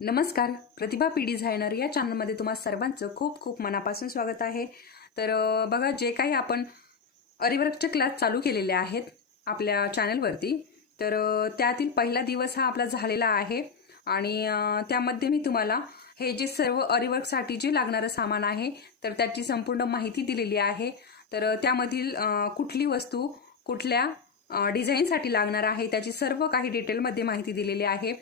नमस्कार. प्रतिभा P designer या चॅनलमध्ये तुम्हा सर्वांचं खूप खूप मनापासून स्वागत आहे. तर बघा जे काही आपण अरिवर्कचे क्लास चालू केलेले आहेत आपल्या चॅनलवरती तर त्यातील पहिला दिवस हा आपला झालेला आहे. आणि त्यामध्ये मी तुम्हाला हे जे सर्व अरिवर्कसाठी जे लागणारं सामान आहे तर त्याची संपूर्ण माहिती दिलेली आहे. तर त्यामधील कुठली वस्तू कुठल्या डिझाईनसाठी लागणार आहे त्याची सर्व काही डिटेलमध्ये माहिती दिलेली आहे.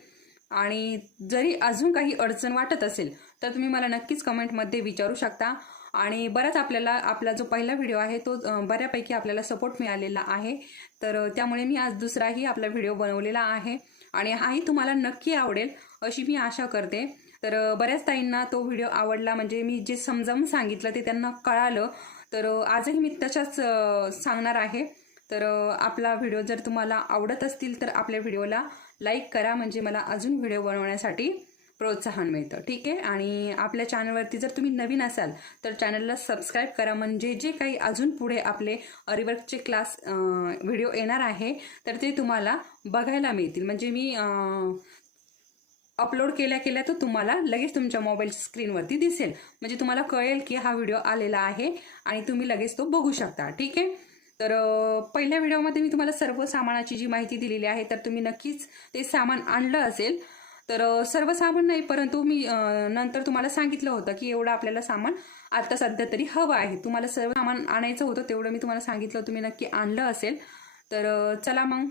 आणि जरी अजून काही अडचण वाटत असेल तर तुम्ही मला नक्कीच कमेंटमध्ये विचारू शकता. आणि बराच आपल्याला आपला जो पहिला व्हिडिओ आहे तो बऱ्यापैकी आपल्याला सपोर्ट मिळालेला आहे. तर त्यामुळे मी आज दुसराही आपला व्हिडिओ बनवलेला आहे. आणि हाही तुम्हाला नक्की आवडेल अशी मी आशा करते. तर बऱ्याच ताईंना तो व्हिडिओ आवडला म्हणजे मी जे समजावून सांगितलं ते त्यांना कळालं. तर आजही मी तशाच सांगणार आहे. तर आपला व्हिडिओ जर तुम्हाला आवडत असतील तर आपल्या व्हिडिओला लाईक करा म्हणजे मला अजून व्हिडिओ बनवण्यासाठी प्रोत्साहन मिळतं ठीक आहे? आणि आपल्या चॅनलवरती जर तुम्ही नवीन असाल तर चॅनलला सबस्क्राईब करा म्हणजे जे काही अजून पुढे आपले अरिवर्कचे क्लास व्हिडिओ येणार आहे तर ते तुम्हाला बघायला मिळतील. म्हणजे मी अपलोड केल्या केल्या तो तुम्हाला लगेच तुमच्या मोबाईल स्क्रीनवरती दिसेल. म्हणजे तुम्हाला कळेल की हा व्हिडिओ आलेला आहे आणि तुम्ही लगेच तो बघू शकता ठीक आहे? तर पहिल्या व्हिडिओमध्ये मी तुम्हाला सर्व सामानाची जी माहिती दिलेली आहे तर तुम्ही नक्कीच ते सामान आणलं असेल. तर सर्व सामान नाही परंतु मी नंतर तुम्हाला सांगितलं होतं की एवढं आपल्याला सामान आता सध्या तरी हवं आहे. तुम्हाला सर्व सामान आणायचं होतं तेवढं मी तुम्हाला सांगितलं तुम्ही नक्की आणलं असेल. तर चला मग.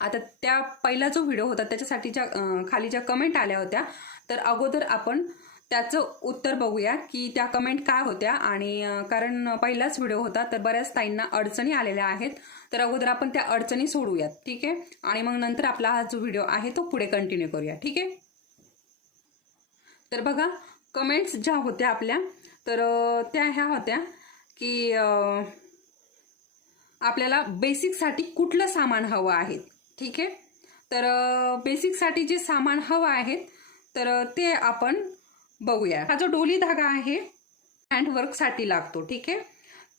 आता त्या पहिला जो व्हिडिओ होता त्याच्यासाठी ज्या खाली ज्या कमेंट आल्या होत्या तर अगोदर आपण त्याचं उत्तर बघूया की त्या कमेंट काय होत्या आणि कारण पहिलाच व्हिडिओ होता तर बऱ्याच ताईंना अडचणी आलेल्या आहेत. तर अगोदर आपण त्या अडचणी सोडूयात ठीक आहे? आणि मग नंतर आपला हा जो व्हिडिओ आहे तो पुढे कंटिन्यू करूया ठीक आहे? तर बघा कमेंट्स ज्या होत्या आपल्या तर त्या ह्या होत्या की आपल्याला बेसिकसाठी कुठलं सामान हवं आहे ठीक आहे? तर बेसिकसाठी जे सामान हवं आहे तर ते आपण बघूया. हा जो डोली धागा आहे हँडवर्कसाठी लागतो ठीक आहे?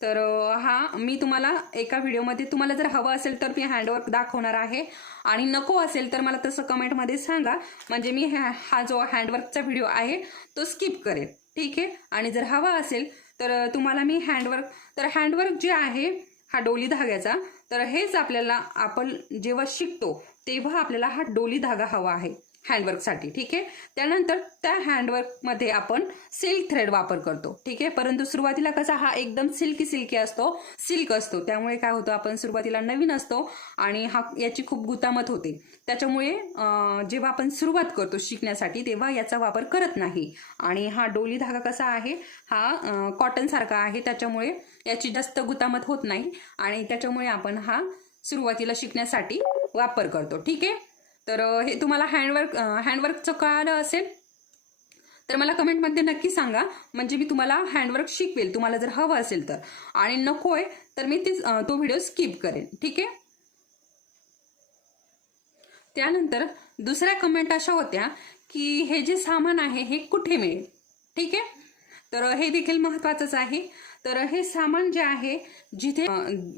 तर हा मी तुम्हाला एका व्हिडिओमध्ये तुम्हाला जर हवं असेल तर मी हँडवर्क दाखवणार आहे. आणि नको असेल तर मला तसं कमेंटमध्ये सांगा. म्हणजे मी हा हा जो हँडवर्कचा व्हिडिओ आहे तो स्किप करेन ठीक आहे? आणि जर हवा असेल तर तुम्हाला मी हँडवर्क तर हँडवर्क जे आहे हा डोली धाग्याचा तर हेच आपल्याला आपण जेव्हा शिकतो तेव्हा आपल्याला हा डोली धागा हवा आहे. हँडवर्कसाठी ठीक आहे? त्यानंतर त्या हँडवर्कमध्ये आपण सिल्क थ्रेड वापर करतो ठीक आहे? परंतु सुरुवातीला कसा हा एकदम सिल्की सिल्की असतो सिल्क असतो. त्यामुळे काय होतं आपण सुरुवातीला नवीन असतो आणि हा याची खूप गुतामत होते. त्याच्यामुळे जेव्हा आपण सुरुवात करतो शिकण्यासाठी तेव्हा याचा वापर करत नाही. आणि हा डोली धागा कसा आहे हा कॉटनसारखा आहे त्याच्यामुळे याची जास्त गुतामत होत नाही. आणि त्याच्यामुळे आपण हा सुरुवातीला शिकण्यासाठी वापर करतो ठीक आहे? तर हे तुम्हाला हँडवर्क हँडवर्कचं कळालं असेल तर मला कमेंटमध्ये नक्की सांगा. म्हणजे मी तुम्हाला हँडवर्क शिकवेल. तुम्हाला जर हवं असेल तर. आणि नको आहे तर मी ते तो व्हिडिओ स्किप करेन. ठीक आहे? त्यानंतर दुसऱ्या कमेंट अशा होत्या की हे जे सामान आहे हे कुठे मिळेल? ठीक आहे? तर हे देखील महत्वाचंच आहे. तर हे सामान जे आहे जिथे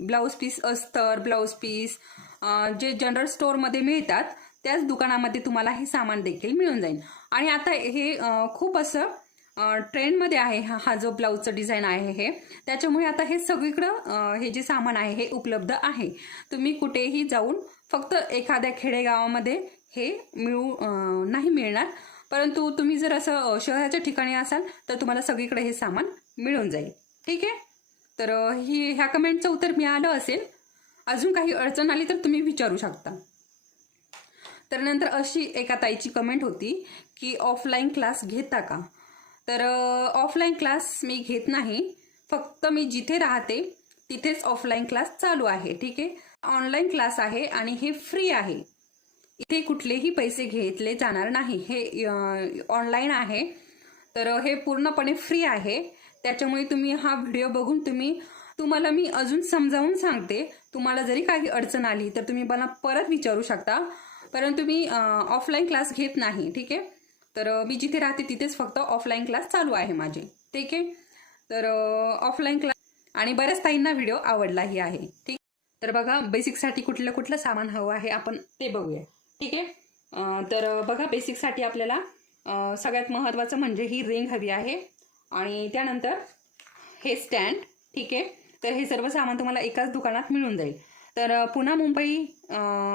ब्लाऊज पीस अस्तर ब्लाऊज पीस जे जनरल स्टोअरमध्ये मिळतात त्याच दुकानामध्ये तुम्हाला हे सामान देखील मिळून जाईल. आणि आता हे खूप असं ट्रेंडमध्ये आहे हा हा जो ब्लाऊजचं डिझाईन आहे हे. त्याच्यामुळे आता हे सगळीकडं हे जे सामान आहे हे उपलब्ध आहे. तुम्ही कुठेही जाऊन फक्त एखाद्या खेडेगावामध्ये हे मिळू नाही मिळणार. परंतु तुम्ही जर असं शहराच्या ठिकाणी असाल तर तुम्हाला सगळीकडे हे सामान मिळून जाईल. ठीक आहे? तर ही ह्या कमेंटचं उत्तर मिळालं असेल. अजून काही अडचण आली तर तुम्ही विचारू शकता. तर नंतर अशी एका ताईची कमेंट होती की ऑफलाईन क्लास घेता का? तर ऑफलाईन क्लास मी घेत नाही. फक्त मी जिथे राहते तिथेच ऑफलाईन क्लास चालू आहे ठीक आहे? ऑनलाईन क्लास आहे आणि हे फ्री आहे. इथे कुठलेही पैसे घेतले जाणार नाही. हे ऑनलाईन आहे. तर हे पूर्णपणे फ्री आहे. त्याच्यामुळे तुम्ही हा व्हिडिओ बघून तुम्ही तुम्हाला मी अजून समजावून सांगते. तुम्हाला जरी काही अडचण आली तर तुम्ही मला परत विचारू शकता. परंतु मी ऑफलाईन क्लास घेत नाही ठीक आहे? तर मी जिथे राहते तिथेच फक्त ऑफलाईन क्लास चालू आहे माझे ठीक आहे? तर ऑफलाईन क्लास आणि बऱ्याच ताईंना व्हिडिओ आवडलाही आहे ठीक? तर बघा बेसिकसाठी कुठलं कुठलं सामान हवं आहे आपण ते बघूया ठीक आहे? तर बघा बेसिकसाठी आपल्याला सगळ्यात महत्त्वाचं म्हणजे ही रिंग हवी आहे आणि त्यानंतर हे स्टँड ठीक आहे? तर हे सर्व सामान तुम्हाला एकाच दुकानात मिळून जाईल. तर पुन्हा मुंबई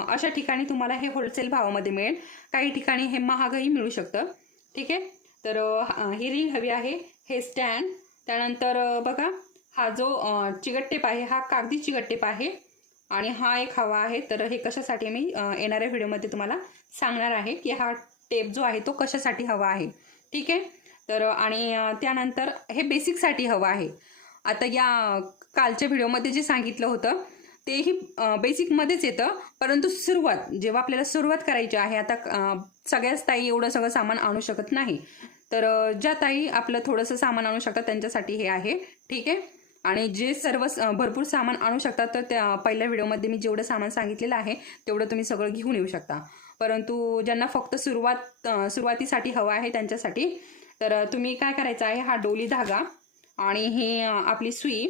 अशा ठिकाणी तुम्हाला हे होलसेल भावामध्ये मिळेल. काही ठिकाणी हे महागही मिळू शकतं. ठीक आहे? तर हा- ही रिंग हवी आहे. हे स्टँड त्यानंतर बघा हा जो चिकट टेप आहे हा कागदी चिकटटेप आहे. आणि हा एक हवा आहे. तर हे कशासाठी मी येणाऱ्या व्हिडिओमध्ये तुम्हाला सांगणार आहे की हा टेप जो आहे तो कशासाठी हवा आहे. ठीक आहे? तर आणि त्यानंतर हे बेसिकसाठी हवं आहे. आता या कालच्या व्हिडिओमध्ये जे सांगितलं होतं तेही बेसिकमध्येच येतं. परंतु सुरुवात जेव्हा आपल्याला सुरुवात करायची आहे आता सगळ्याच ताई एवढं सगळं सामान आणू शकत नाही. तर ज्या ताई आपलं थोडंसं सामान आणू शकतात त्यांच्यासाठी हे आहे. ठीक आहे? आणि जे सर्व स- भरपूर सामान आणू शकतात तर त्या पहिल्या व्हिडिओमध्ये मी जेवढं सामान सांगितलेलं आहे तेवढं तुम्ही सगळं घेऊन येऊ शकता. परंतु ज्यांना फक्त सुरुवात सुरुवातीसाठी हवं आहे त्यांच्यासाठी तर तुम्ही काय करायचं आहे हा डोली धागा आणि ही आपली सुई.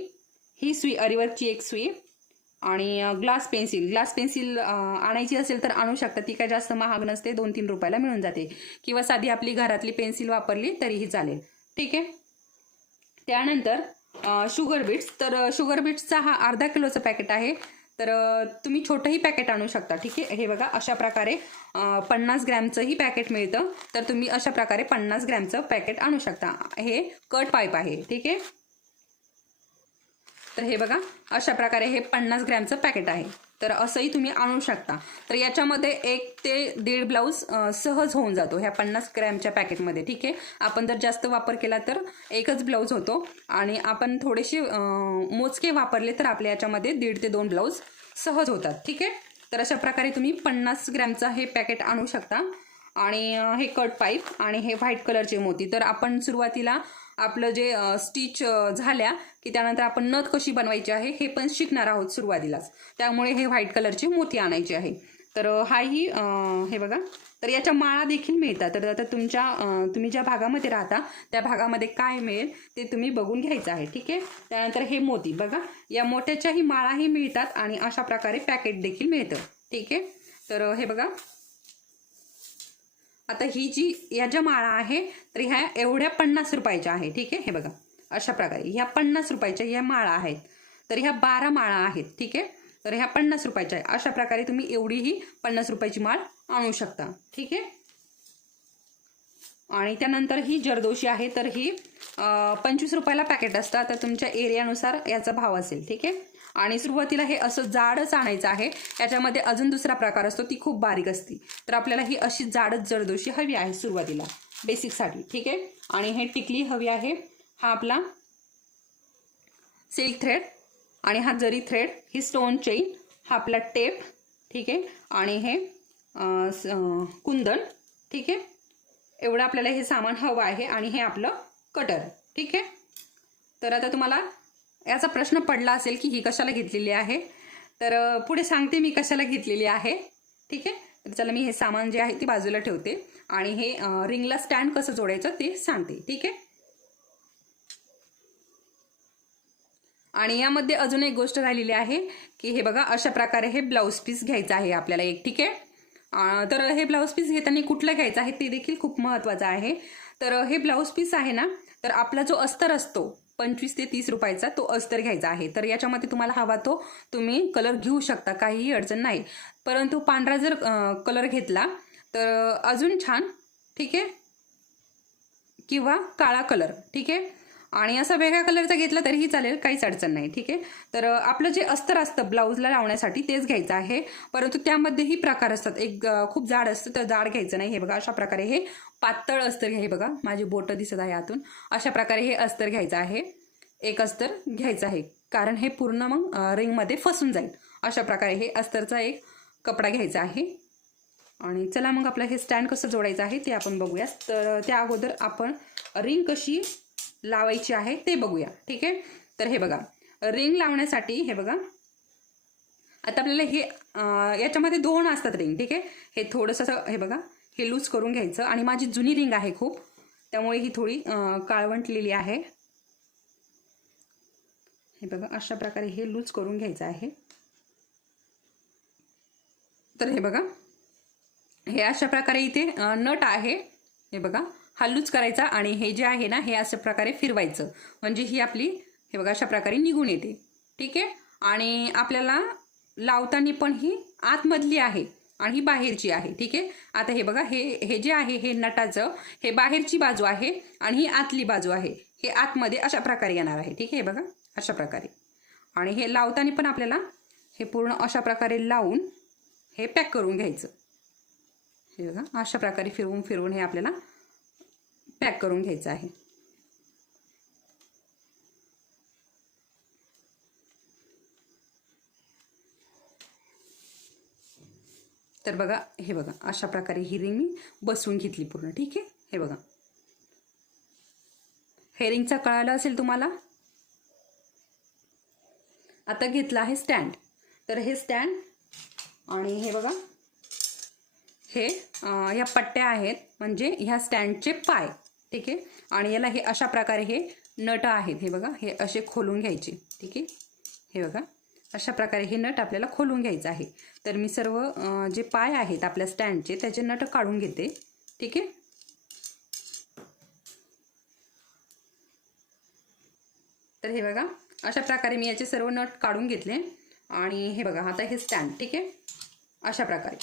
ही सुई अरिवर्कची एक सुई. आणि ग्लास पेन्सिल. ग्लास पेन्सिल आणायची असेल तर आणू शकता. ती काय जास्त महाग नसते. दोन तीन रुपयाला मिळून जाते. किंवा साधी आपली घरातली पेन्सिल वापरली तरीही चालेल. ठीक आहे? त्यानंतर शुगर बीट्स. तर शुगर बीट्सचा हा अर्धा किलोचं पॅकेट आहे. तर तुम्ही छोटंही पॅकेट आणू शकता. ठीक आहे? हे बघा अशा प्रकारे पन्नास ग्रॅमचंही पॅकेट मिळतं. तर तुम्ही अशा प्रकारे पन्नास ग्रॅमचं पॅकेट आणू शकता. हे कट पाईप आहे. ठीक आहे? तर हे बघा अशा प्रकारे हे पन्नास ग्रॅमचं पॅकेट आहे. तर असंही तुम्ही आणू शकता. तर याच्यामध्ये एक ते दीड ब्लाऊज सहज होऊन जातो ह्या पन्नास ग्रॅमच्या पॅकेटमध्ये ठीक आहे? आपण जर जास्त वापर केला तर एकच ब्लाऊज होतो. आणि आपण थोडेसे मोजके वापरले तर आपल्या याच्यामध्ये दीड ते दोन ब्लाऊज सहज होतात ठीक आहे? तर अशा प्रकारे तुम्ही पन्नास ग्रॅमचं हे पॅकेट आणू शकता. आणि हे कट पाईप आणि हे व्हाईट कलरचे मोती. तर आपण सुरुवातीला आपलं जे स्टिच झाल्या की त्यानंतर आपण नथ कशी बनवायची आहे हे पण शिकणार आहोत सुरुवातीलाच. त्यामुळे हे व्हाईट कलरचे मोती आणायचे आहे. तर हाही हे बघा. तर याच्या माळा देखील मिळतात. तर आता तुमच्या तुम्ही ज्या भागामध्ये राहता त्या भागामध्ये काय मिळेल ते तुम्ही बघून घ्यायचं आहे. ठीक आहे? त्यानंतर हे मोती. बघा या मोत्याच्याही माळाही मिळतात आणि अशा प्रकारे पॅकेट देखील मिळतं. ठीक आहे? तर हे बघा. आता ही जी या ज्या माळा आहे तर ह्या एवढ्या पन्नास रुपयाच्या आहे ठीक आहे? हे बघा अशा प्रकारे. ह्या पन्नास रुपयाच्या ह्या माळा आहेत. तर ह्या बारा माळा आहेत ठीक आहे? तर ह्या पन्नास रुपयाच्या आहे अशा प्रकारे तुम्ही एवढीही पन्नास रुपयाची माळ आणू शकता ठीक आहे? आणि त्यानंतर ही जरदोशी आहे तर ही पंचवीस रुपयाला पॅकेट असतं. तर तुमच्या एरियानुसार याचा भाव असेल ठीक आहे? आणि सुरुवातीला हे असं जाडच आणायचं आहे. याच्यामध्ये अजून दुसरा प्रकार असतो ती खूप बारीक असती. तर आपल्याला ही अशी जाडच जरदोशी हवी आहे सुरुवातीला बेसिकसाठी ठीक आहे? आणि हे टिकली हवी आहे. हा आपला सिल्क थ्रेड आणि हा जरी थ्रेड ही स्टोन चेन हा आपला टेप ठीक आहे? आणि हे कुंदन ठीक आहे? एवढं आपल्याला हे सामान हवं आहे आणि हे आपलं कटर ठीक आहे? तर आता तुम्हाला याचा प्रश्न पडला असेल की ही कशाला घेतलेली आहे? तर पुढे सांगते मी कशाला घेतलेली आहे. ठीक आहे? तर चला मी हे सामान जे आहे ते बाजूला ठेवते आणि हे रिंगला स्टँड कसं जोडायचं ते सांगते. ठीक आहे? आणि यामध्ये अजून एक गोष्ट राहिलेली आहे की हे बघा अशा प्रकारे हे ब्लाऊज पीस घ्यायचं आहे आपल्याला एक. ठीक आहे? तर हे ब्लाऊज पीस घेताना कुठलं घ्यायचं आहे ते देखील खूप महत्त्वाचं आहे. तर हे ब्लाऊज पीस आहे ना तर आपला जो अस्तर असतो पंचवीस ते तीस रुपयाचा तो अस्तर घ्यायचा आहे. तर याच्यामध्ये तुम्हाला हवा तो तुम्ही कलर घेऊ शकता काहीही अडचण नाही. परंतु पांढरा जर कलर घेतला तर अजून छान ठीक आहे? किंवा काळा कलर ठीक आहे? आणि असा वेगळ्या कलरचा घेतला तरीही चालेल काहीच अडचण नाही ठीक आहे? तर आपलं जे अस्तर असतं ब्लाऊजला लावण्यासाठी तेच घ्यायचं आहे. परंतु त्यामध्येही प्रकार असतात. एक खूप जाड असतं तर जाड घ्यायचं नाही. हे बघा अशा प्रकारे हे पातळ अस्तर घ्या हे बघा. माझी बोटं दिसत आहे आतून. अशा प्रकारे हे अस्तर घ्यायचं आहे. एक अस्तर घ्यायचं आहे. कारण हे पूर्ण मग रिंगमध्ये फसून जाईल. अशा प्रकारे हे अस्तरचा एक कपडा घ्यायचा आहे. आणि चला मग आपलं हे स्टँड कसं जोडायचं आहे ते आपण बघूया तर त्या अगोदर आपण रिंग कशी लावायची आहे ते बघूया. ठीक आहे? तर हे बघा. रिंग लावण्यासाठी हे बघा. आता आपल्याला हे याच्यामध्ये दोन असतात रिंग. ठीक आहे? हे थोडंसं हे बघा. हे लूज करून घ्यायचं. आणि माझी जुनी रिंग आहे खूप. त्यामुळे ही थोडी काळवंटलेली आहे. हे बघा अशा प्रकारे हे लूज करून घ्यायचं आहे. तर हे बघा हे अशा प्रकारे इथे नट आहे. हे बघा हा लूज करायचा आणि हे जे आहे ना हे अशा प्रकारे फिरवायचं. म्हणजे ही आपली हे बघा अशा प्रकारे निघून येते. ठीक आहे? आणि आपल्याला लावताना पण ही आतमधली आहे. आणि ही बाहेरची आहे ठीक आहे? आता हे बघा हे हे जे आहे हे नटाचं हे बाहेरची बाजू आहे आणि ही आतली बाजू आहे. हे आतमध्ये अशा प्रकारे येणार आहे ठीक आहे? हे बघा अशा प्रकारे. आणि हे लावताना पण आपल्याला हे पूर्ण अशा प्रकारे लावून हे पॅक करून घ्यायचं. हे बघा अशा प्रकारे फिरवून फिरवून हे आपल्याला पॅक करून घ्यायचं आहे. तर बघा हे बघा अशा प्रकारे ही रिंग मी बसवून घेतली पूर्ण ठीक आहे? हे बघा. हे रिंगचा कळाला असेल तुम्हाला? आता घेतला आहे स्टँड. तर हे स्टँड आणि हे बघा. हे ह्या पट्ट्या आहेत म्हणजे ह्या स्टँडचे पाय ठीक आहे? आणि याला हे अशा प्रकारे हे नट आहेत हे बघा हे असे खोलून घ्यायचे ठीक आहे? हे बघा. अशा प्रकारे हे नट आपल्याला खोलून घ्यायचं आहे. तर मी सर्व जे पाय आहेत आपल्या स्टँडचे त्याचे नट काढून घेते. ठीक आहे? तर हे बघा अशा प्रकारे मी याचे सर्व नट काढून घेतले. आणि हे बघा आता हे स्टँड ठीक आहे? अशा प्रकारे.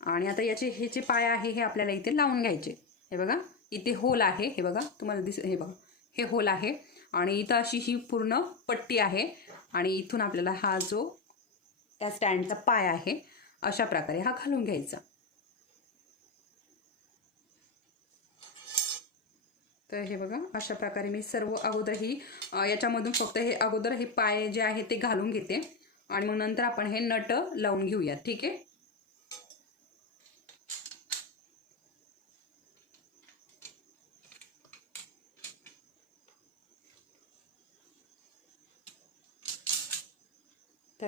आणि आता याचे हे जे पाय आहे हे आपल्याला इथे लावून घ्यायचे. हे बघा इथे होल आहे हे बघा तुम्हाला दिस हे बघा हे होल आहे. आणि इथं अशी ही पूर्ण पट्टी आहे. आणि इथून आपल्याला हा जो त्या स्टँडचा पाय आहे अशा प्रकारे हा घालून घ्यायचा. तर हे बघा अशा प्रकारे मी सर्व अगोदर ही याच्यामधून फक्त हे अगोदर हे पाय जे आहे ते घालून घेते. आणि मग नंतर आपण हे नट लावून घेऊया ठीक आहे?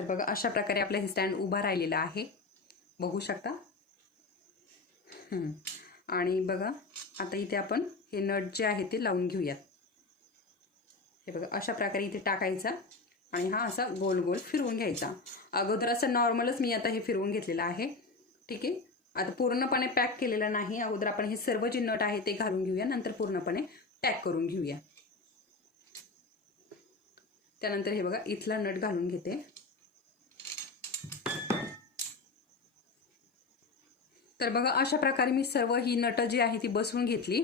तर बघा अशा प्रकारे आपलं हे स्टँड उभा राहिलेला आहे. बघू शकता? हम्म. आणि बघा आता इथे आपण हे नट जे आहे ते लावून घेऊयात हे बघा अशा प्रकारे इथे टाकायचा आणि हा असा गोल गोल फिरवून घ्यायचा. अगोदर असं नॉर्मलच मी आता हे फिरवून घेतलेलं आहे. ठीक आहे? आता पूर्णपणे पॅक केलेलं नाही. अगोदर आपण हे सर्व जे नट आहे ते घालून घेऊया. नंतर पूर्णपणे पॅक करून घेऊया. त्यानंतर हे बघा इथला नट घालून घेते. तर बघा अशा प्रकारे मी सर्व ही नटं जी आहे ती बसवून घेतली.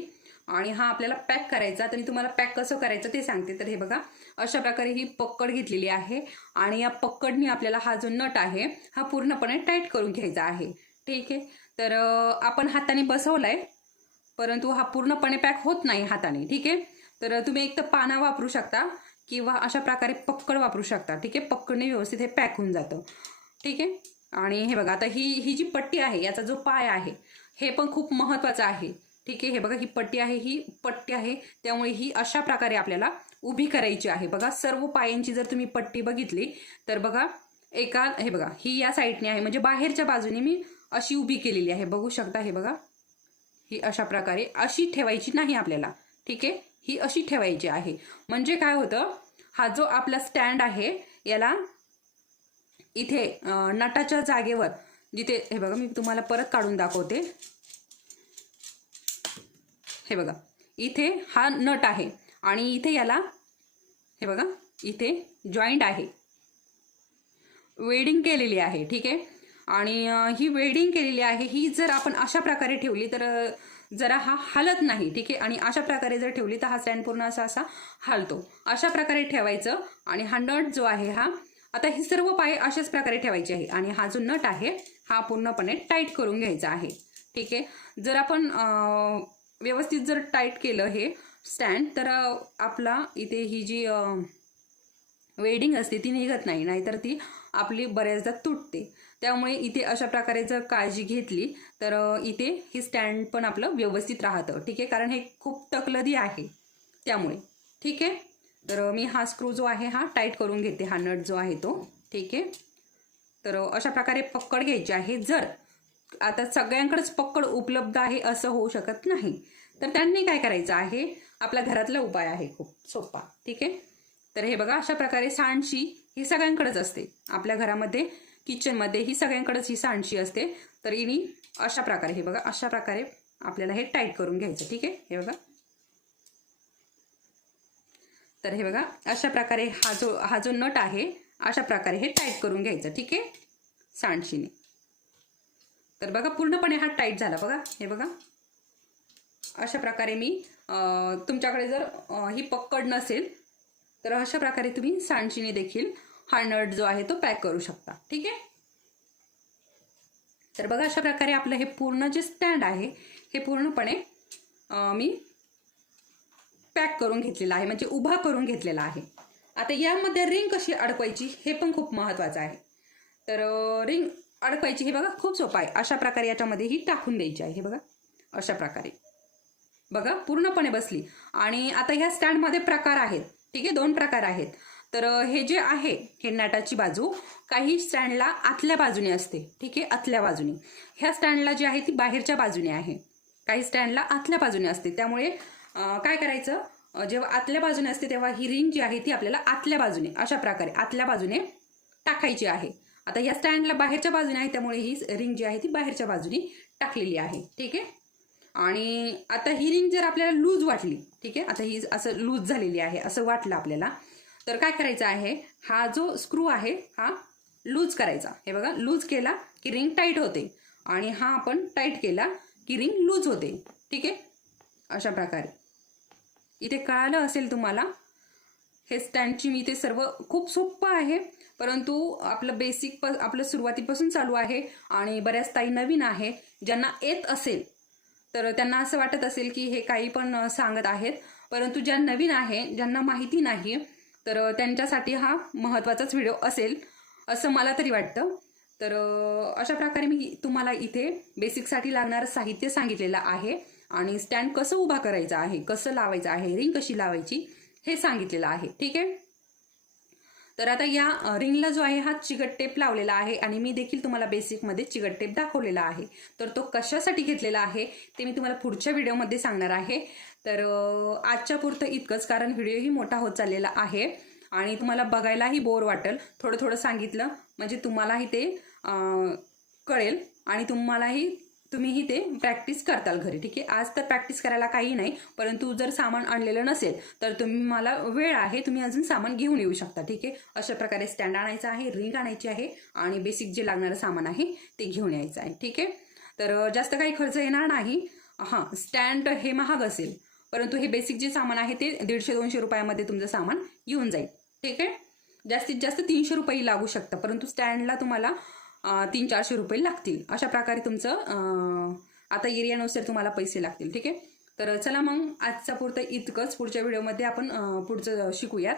आणि हा आपल्याला पॅक करायचा तर मी तुम्हाला पॅक कसं करायचं ते सांगते. तर हे बघा अशा प्रकारे ही पक्कड घेतलेली आहे. आणि या पक्कडनी आपल्याला हा जो नट आहे हा पूर्णपणे टाईट करून घ्यायचा आहे. ठीक आहे? तर आपण हाताने बसवलाय परंतु हा पूर्णपणे पॅक होत नाही हाताने. ठीक आहे? तर तुम्ही एक तर पाना वापरू शकता किंवा अशा प्रकारे पक्कड वापरू शकता. ठीक आहे? पक्कडने व्यवस्थित हे पॅक होऊन जातं. ठीक आहे? आणि हे बघा आता ही ही जी पट्टी आहे याचा जो पाय आहे हे पण खूप महत्त्वाचं आहे. ठीक आहे हे बघा ही पट्टी आहे ही पट्टी आहे. त्यामुळे ही अशा प्रकारे आपल्याला उभी करायची आहे. बघा सर्व पायांची जर तुम्ही पट्टी बघितली तर बघा एका हे बघा ही या साईडने आहे. म्हणजे बाहेरच्या बाजूने मी अशी उभी केलेली आहे. बघू शकता हे बघा. ही अशा प्रकारे अशी ठेवायची नाही आपल्याला. ठीक आहे? ही अशी ठेवायची आहे. म्हणजे काय होतं हा जो आपला स्टँड आहे याला इथे नटाच्या जागेवर जिथे हे बघा मी तुम्हाला परत काढून दाखवते. हे बघा इथे हा नट आहे आणि इथे याला हे बघा इथे जॉईंट आहे. वेडिंग केलेली आहे ठीक आहे? आणि ही वेडिंग केलेली आहे ही जर आपण अशा प्रकारे ठेवली तर जरा हा हलत नाही ठीक आहे? आणि अशा प्रकारे जर ठेवली तर हा स्टँड पूर्ण असा असा हलतो. अशा प्रकारे ठेवायचं आणि हा नट जो आहे हा आता ही सर्व पाय अशाच प्रकारे ठेवायचे आहे. आणि हा जो नट आहे हा पूर्णपणे टाईट करून घ्यायचा आहे. ठीक आहे? जर आपण व्यवस्थित जर टाईट केलं हे स्टँड तर आपला इथे ही जी वेडिंग असते ती निघत नाही. नाहीतर ती आपली बऱ्याचदा तुटते. त्यामुळे इथे अशा प्रकारे जर काळजी घेतली तर इथे हे स्टँड पण आपलं व्यवस्थित राहतं. ठीक आहे? कारण हे खूप तकलदी आहे त्यामुळे. ठीक आहे? तर मी हा स्क्रू जो आहे हा टाईट करून घेते हा नट जो आहे तो. ठीक आहे? तर अशा प्रकारे पक्कड घ्यायची आहे. जर आता सगळ्यांकडेच पक्कड उपलब्ध आहे असं होऊ शकत नाही तर त्यांनी काय करायचं आहे? आपल्या घरातला उपाय आहे खूप सोपा. ठीक आहे? तर हे बघा अशा प्रकारे सांडशी ही सगळ्यांकडेच असते. आपल्या घरामध्ये किचनमध्ये ही सगळ्यांकडेच ही सांडशी असते. तर इनी अशा प्रकारे हे बघा अशा प्रकारे आपल्याला हे टाईट करून घ्यायचं. ठीक आहे? हे बघा. तर हे बघा अशा प्रकारे हा जो हा जो नट आहे अशा प्रकारे हे टाईट करून घ्यायचं ठीक आहे? सांडशीने. तर बघा पूर्णपणे हा टाईट झाला बघा हे बघा. अशा प्रकारे मी तुमच्याकडे जर ही पक्कड नसेल तर अशा प्रकारे तुम्ही सांडशीने देखील हा नट जो आहे तो पॅक करू शकता ठीक आहे? तर बघा अशा प्रकारे आपलं हे पूर्ण जे स्टँड आहे हे पूर्णपणे मी पॅक करून घेतलेला आहे म्हणजे उभा करून घेतलेला आहे. आता यामध्ये रिंग कशी अडकवायची हे पण खूप महत्त्वाचं आहे. तर रिंग अडकवायची हे बघा खूप सोपं आहे. अशा प्रकारे याच्यामध्ये ही टाकून द्यायची आहे हे बघा. अशा प्रकारे. बघा पूर्णपणे बसली. आणि आता ह्या स्टँडमध्ये प्रकार आहेत. ठीक आहे दोन प्रकार आहेत. तर हे जे आहे हे नटाची बाजू काही स्टँडला आतल्या बाजूने असते. ठीक आहे आतल्या बाजूने. ह्या स्टँडला जी आहे ती बाहेरच्या बाजूने आहे. काही स्टँडला आतल्या बाजूने असते. त्यामुळे काय करायचं? जेव्हा आतल्या बाजूने असते तेव्हा ही रिंग जी आहे ती आपल्याला आतल्या बाजूने अशा प्रकारे आतल्या बाजूने टाकायची आहे. आता या स्टँडला बाहेरच्या बाजूने आहे त्यामुळे ही रिंग जी आहे ती बाहेरच्या बाजूने टाकलेली आहे. ठीक आहे? आणि आता ही रिंग जर आपल्याला लूज वाटली ठीक आहे? आता ही असं लूज झालेली आहे असं वाटलं आपल्याला तर काय करायचं आहे? हा जो स्क्रू आहे हा लूज करायचा. हे बघा लूज केला की रिंग टाईट होते. आणि हा आपण टाईट केला की रिंग लूज होते. ठीक आहे? अशा प्रकारे. इथे कळालं असेल तुम्हाला हे स्टँडची मी ते सर्व खूप सोप्पं आहे परंतु आपलं बेसिक प आपलं सुरुवातीपासून चालू आहे आणि बऱ्याच ताई नवीन आहे ज्यांना येत असेल तर त्यांना असं वाटत असेल की हे काही पण सांगत आहेत. परंतु ज्या नवीन आहे ज्यांना माहिती नाही तर त्यांच्यासाठी हा महत्त्वाचाच व्हिडिओ असेल असं मला तरी वाटतं. तर अशा प्रकारे मी तुम्हाला इथे बेसिकसाठी लागणारं साहित्य सांगितलेलं आहे. आणि स्टँड कसं उभा करायचं आहे कसं लावायचं आहे रिंग कशी लावायची हे सांगितलेलं आहे ठीक आहे? तर आता या रिंगला जो आहे हा चिकट टेप लावलेला आहे आणि मी देखील तुम्हाला बेसिकमध्ये चिकट टेप दाखवलेला आहे. तर तो कशासाठी घेतलेला आहे ते मी तुम्हाला पुढच्या व्हिडिओमध्ये सांगणार आहे. तर आजच्या पुरतं इतकंच कारण व्हिडिओही मोठा होत चाललेला आहे आणि तुम्हाला बघायलाही बोर वाटेल. थोडं थोडं सांगितलं म्हणजे तुम्हालाही ते कळेल आणि तुम्हालाही तुम्हीही ते प्रॅक्टिस करताल घरी ठीक आहे? आज तर प्रॅक्टिस करायला काही नाही परंतु जर सामान आणलेलं नसेल तर तुम्ही मला वेळ आहे तुम्ही अजून सामान घेऊन येऊ शकता ठीक आहे? अशा प्रकारे स्टँड आणायचं आहे रिंग आणायची आहे आणि बेसिक जे लागणारं सामान आहे ते घेऊन यायचं आहे ठीक आहे? तर जास्त काही खर्च येणार नाही. हां स्टँड हे महाग असेल परंतु हे बेसिक जे सामान आहे ते दीडशे दोनशे रुपयामध्ये तुमचं सामान येऊन जाईल ठीक आहे? जास्तीत जास्त तीनशे रुपये लागू शकतं परंतु स्टँडला तुम्हाला तीन चारशे रुपये लागतील. अशा प्रकारे तुमचं आता एरियानुसार तुम्हाला पैसे लागतील ठीक आहे? तर चला मग आजचा पुरतं इतकंच. पुढच्या व्हिडिओमध्ये आपण पुढचं शिकूयात.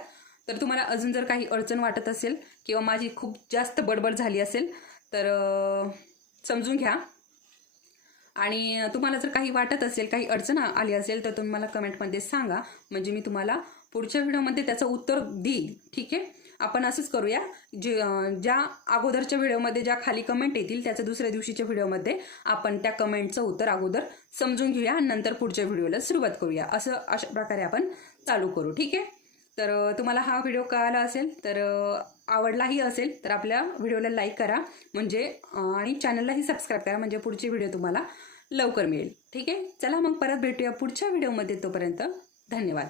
तर तुम्हाला अजून जर काही अडचण वाटत असेल किंवा माझी खूप जास्त बडबड झाली असेल तर समजून घ्या. आणि तुम्हाला जर काही वाटत असेल काही अडचण आली असेल तर तुम्ही मला कमेंटमध्ये सांगा. म्हणजे मी तुम्हाला पुढच्या व्हिडिओमध्ये त्याचं उत्तर देईल ठीक आहे? आपण असंच करूया. जे ज्या अगोदरच्या व्हिडिओमध्ये ज्या खाली कमेंट येतील त्याच्या दुसऱ्या दिवशीच्या व्हिडिओमध्ये आपण त्या कमेंटचं उत्तर अगोदर समजून घेऊया आणि नंतर पुढच्या व्हिडिओला सुरुवात करूया. असं अशा प्रकारे आपण चालू करू. ठीक आहे? तर तुम्हाला हा व्हिडिओ कळाला असेल तर आवडलाही असेल तर आपल्या व्हिडिओला लाईक करा. म्हणजे आणि चॅनललाही सबस्क्राईब करा. म्हणजे पुढचे व्हिडिओ तुम्हाला लवकर मिळेल. ठीक आहे? चला मग परत भेटूया पुढच्या व्हिडिओमध्ये. तोपर्यंत धन्यवाद.